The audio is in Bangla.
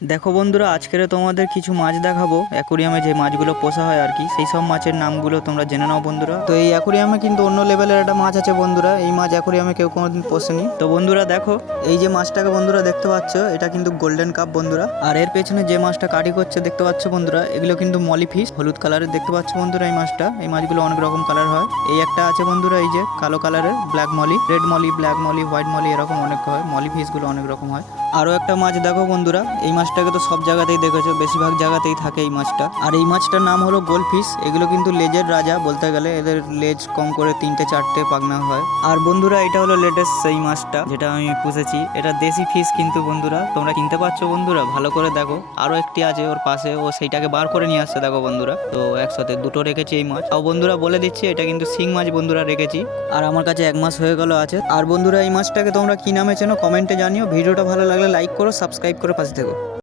দেখো বন্ধুরা, আজকের তোমাদের কিছু মাছ দেখাবো অ্যাকোরিয়ামে যে মাছগুলো পোষা হয় আর কি, সেই সব মাছের নামগুলো তোমরা জেনে নাও বন্ধুরা। তো এই অ্যাকোরিয়ামে কিন্তু অন্য লেভেলের একটা মাছ আছে বন্ধুরা, এই মাছ অ্যাকোরিয়ামে কেউ কোনোদিন পোষেনি। তো বন্ধুরা দেখো, এই যে মাছটাকে বন্ধুরা দেখতে পাচ্ছ, এটা কিন্তু গোল্ডেন কাপ বন্ধুরা। আর এর পেছনে যে মাছটা কাটি করছে দেখতে পাচ্ছ বন্ধুরা, এগুলো কিন্তু মলি ফিশ, হলুদ কালারের দেখতে পাচ্ছ বন্ধুরা। এই মাছটা, এই মাছগুলো অনেক রকম কালার হয়। এই একটা আছে বন্ধুরা, এই যে কালো কালারের black molly, red Moli, black molly, white molly, এরকম অনেক হয়। মলি ফিশগুলো অনেক রকম হয়। আরও একটা মাছ দেখো বন্ধুরা, এই মাছটাকে তো সব জায়গাতেই দেখেছো, বেশিরভাগ জায়গাতেই থাকে এই মাছটা। আর এই মাছটার নাম হলো গোল্ড ফিশ। এগুলো কিন্তু লেজের রাজা বলতে গেলে, এদের লেজ কম করে 3-4টে পাখনা হয়। আর বন্ধুরা এটা হলো লেটেস্ট সেই মাছটা যেটা আমি পুষেছি। এটা দেশি ফিশ কিন্তু বন্ধুরা, তোমরা কিনতে পারছো বন্ধুরা, ভালো করে দেখো। আরও একটি আছে ওর পাশে, ও সেইটাকে বার করে নিয়ে আসছে দেখো বন্ধুরা। তো একসাথে দুটো রেখেছি এই মাছ। আর বন্ধুরা বলে দিচ্ছি, এটা কিন্তু শিং মাছ বন্ধুরা রেখেছি। আর আমার কাছে 1 মাস হয়ে গেল আছে। আর বন্ধুরা এই মাছটাকে তোমরা কি নামে চেনো কমেন্টে জানিও। ভিডিওটা ভালো লাগলে লাইক করো, সাবস্ক্রাইব করে পাশে থেকো।